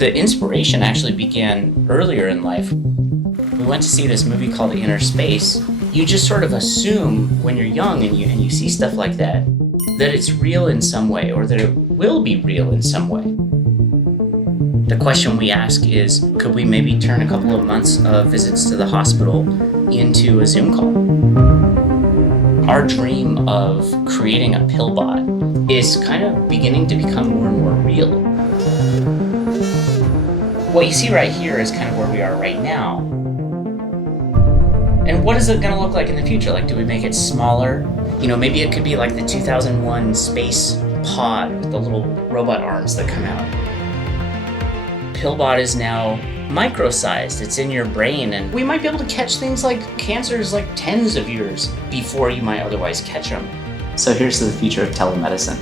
The inspiration actually began earlier in life. We went to see this movie called Interspace. You just sort of assume when you're young and you see stuff like that it's real in some way, or that it will be real in some way. The question we ask is, could we maybe turn a couple of months of visits to the hospital into a Zoom call? Our dream of creating a Pillbot is kind of beginning to become more and more real. What you see right here is kind of where we are right now. And what is it going to look like in the future? Like, do we make it smaller? Maybe it could be like the 2001 space pod with the little robot arms that come out. Pillbot is now micro-sized. It's in your brain, and we might be able to catch things like cancers like tens of years before you might otherwise catch them. So here's to the future of telemedicine.